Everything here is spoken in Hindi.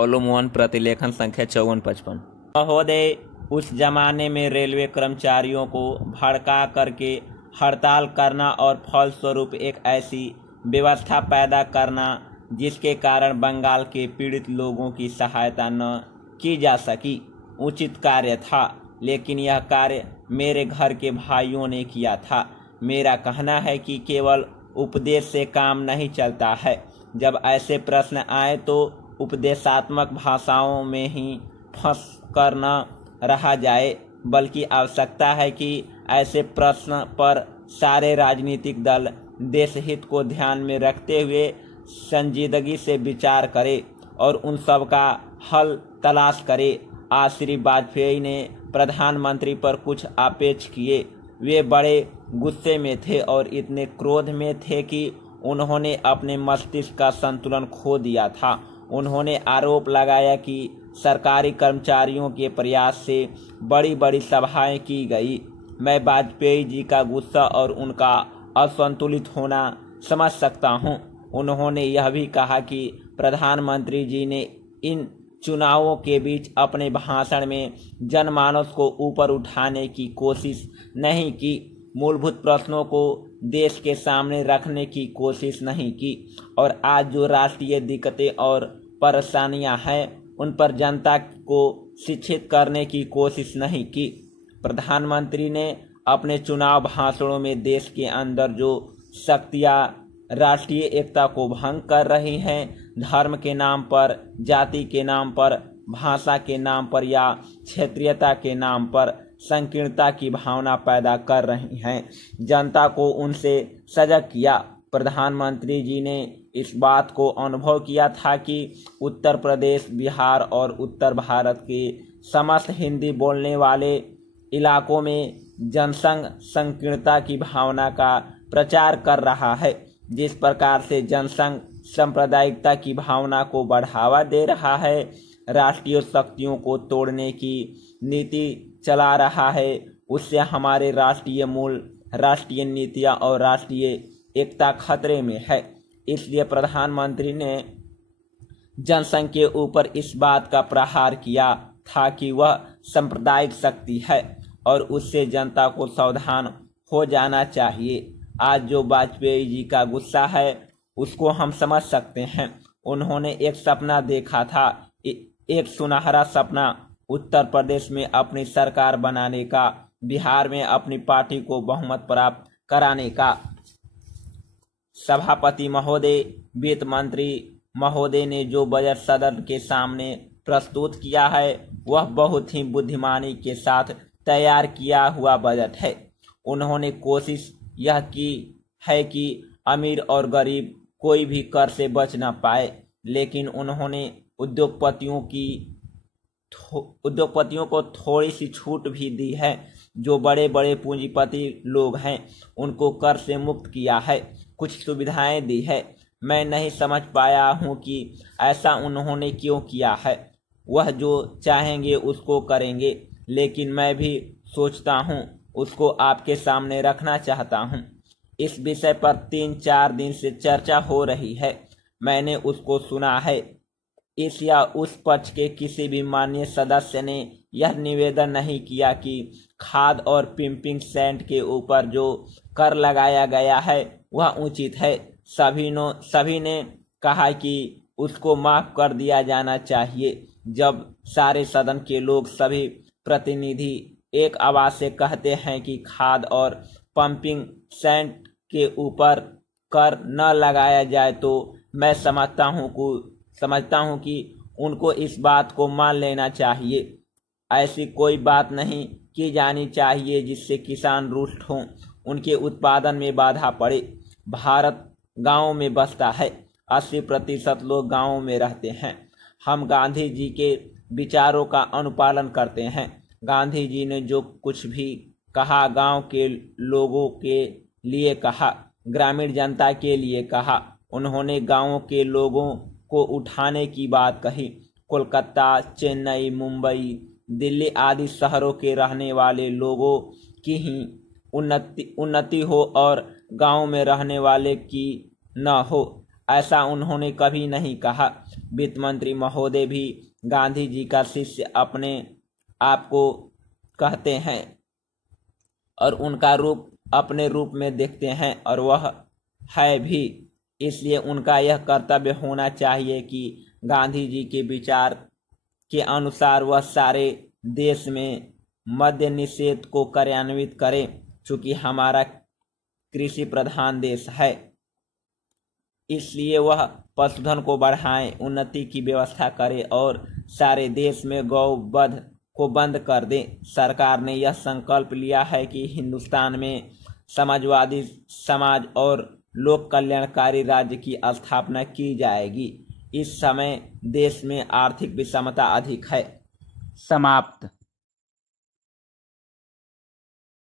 वॉल्यूम 1 प्रतिलेखन संख्या 5455। महोदय, उस जमाने में रेलवे कर्मचारियों को भड़का करके हड़ताल करना और फलस्वरूप एक ऐसी व्यवस्था पैदा करना जिसके कारण बंगाल के पीड़ित लोगों की सहायता न की जा सकी, उचित कार्य था। लेकिन यह कार्य मेरे घर के भाइयों ने किया था। मेरा कहना है कि केवल उपदेश से काम नहीं चलता है। जब ऐसे प्रश्न आए तो उपदेशात्मक भाषाओं में ही फंस कर न रहा जाए, बल्कि आवश्यकता है कि ऐसे प्रश्न पर सारे राजनीतिक दल देश हित को ध्यान में रखते हुए संजीदगी से विचार करें और उन सब का हल तलाश करें। आज श्री वाजपेयी ने प्रधानमंत्री पर कुछ आक्षेप किए। वे बड़े गुस्से में थे और इतने क्रोध में थे कि उन्होंने अपने मस्तिष्क का संतुलन खो दिया था। उन्होंने आरोप लगाया कि सरकारी कर्मचारियों के प्रयास से बड़ी बड़ी सभाएं की गई। मैं वाजपेयी जी का गुस्सा और उनका असंतुलित होना समझ सकता हूं। उन्होंने यह भी कहा कि प्रधानमंत्री जी ने इन चुनावों के बीच अपने भाषण में जनमानस को ऊपर उठाने की कोशिश नहीं की, मूलभूत प्रश्नों को देश के सामने रखने की कोशिश नहीं की और आज जो राष्ट्रीय दिक्कतें और परेशानियां हैं उन पर जनता को शिक्षित करने की कोशिश नहीं की। प्रधानमंत्री ने अपने चुनाव भाषणों में देश के अंदर जो शक्तियां राष्ट्रीय एकता को भंग कर रही हैं, धर्म के नाम पर, जाति के नाम पर, भाषा के नाम पर या क्षेत्रीयता के नाम पर संकीर्णता की भावना पैदा कर रही हैं, जनता को उनसे सजग किया। प्रधानमंत्री जी ने इस बात को अनुभव किया था कि उत्तर प्रदेश, बिहार और उत्तर भारत के समस्त हिंदी बोलने वाले इलाकों में जनसंघ संकीर्णता की भावना का प्रचार कर रहा है। जिस प्रकार से जनसंघ सांप्रदायिकता की भावना को बढ़ावा दे रहा है, राष्ट्रीय शक्तियों को तोड़ने की नीति चला रहा है, उससे हमारे राष्ट्रीय मूल, राष्ट्रीय नीतियां और राष्ट्रीय एकता खतरे में है। इसलिए प्रधानमंत्री ने जनसंघ के ऊपर इस बात का प्रहार किया था कि वह सांप्रदायिक शक्ति है और उससे जनता को सावधान हो जाना चाहिए। आज जो वाजपेयी जी का गुस्सा है उसको हम समझ सकते हैं। उन्होंने एक सपना देखा था, एक सुनहरा सपना, उत्तर प्रदेश में अपनी सरकार बनाने का, बिहार में अपनी पार्टी को बहुमत प्राप्त कराने का। सभापति महोदय, वित्त मंत्री महोदय ने जो बजट सदन के सामने प्रस्तुत किया है वह बहुत ही बुद्धिमानी के साथ तैयार किया हुआ बजट है। उन्होंने कोशिश यह की है कि अमीर और गरीब कोई भी कर से बच न पाए, लेकिन उन्होंने उद्योगपतियों को थोड़ी सी छूट भी दी है। जो बड़े बड़े पूंजीपति लोग हैं उनको कर से मुक्त किया है, कुछ सुविधाएं दी है। मैं नहीं समझ पाया हूं कि ऐसा उन्होंने क्यों किया है। वह जो चाहेंगे उसको करेंगे, लेकिन मैं भी सोचता हूं, उसको आपके सामने रखना चाहता हूं। इस विषय पर 3-4 दिन से चर्चा हो रही है। मैंने उसको सुना है। इस या उस पक्ष के किसी भी माननीय सदस्य ने यह निवेदन नहीं किया कि खाद और पंपिंग सेंट के ऊपर जो कर लगाया गया है वह उचित है। सभी ने कहा कि उसको माफ कर दिया जाना चाहिए। जब सारे सदन के लोग, सभी प्रतिनिधि एक आवाज से कहते हैं कि खाद और पंपिंग सेंट के ऊपर कर न लगाया जाए, तो मैं समझता हूं कि उनको इस बात को मान लेना चाहिए। ऐसी कोई बात नहीं की जानी चाहिए जिससे किसान रुष्ट हों, उनके उत्पादन में बाधा पड़े। भारत गांव में बसता है, 80% लोग गांवों में रहते हैं। हम गांधी जी के विचारों का अनुपालन करते हैं। गांधी जी ने जो कुछ भी कहा गांव के लोगों के लिए कहा, ग्रामीण जनता के लिए कहा। उन्होंने गांवों के लोगों को उठाने की बात कही। कोलकाता, चेन्नई, मुंबई, दिल्ली आदि शहरों के रहने वाले लोगों की ही उन्नति हो और गांव में रहने वाले की न हो, ऐसा उन्होंने कभी नहीं कहा। वित्त मंत्री महोदय भी गांधी जी का शिष्य अपने आप को कहते हैं और उनका रूप अपने रूप में देखते हैं, और वह है भी। इसलिए उनका यह कर्तव्य होना चाहिए कि गांधी जी के विचार के अनुसार वह सारे देश में मद्य निषेध को कार्यान्वित करें। चूंकि हमारा कृषि प्रधान देश है, इसलिए वह पशुधन को बढ़ाएं, उन्नति की व्यवस्था करें और सारे देश में गौ वध को बंद कर दें। सरकार ने यह संकल्प लिया है कि हिंदुस्तान में समाजवादी समाज और लोक कल्याणकारी राज्य की स्थापना की जाएगी। इस समय देश में आर्थिक विषमता अधिक है। समाप्त।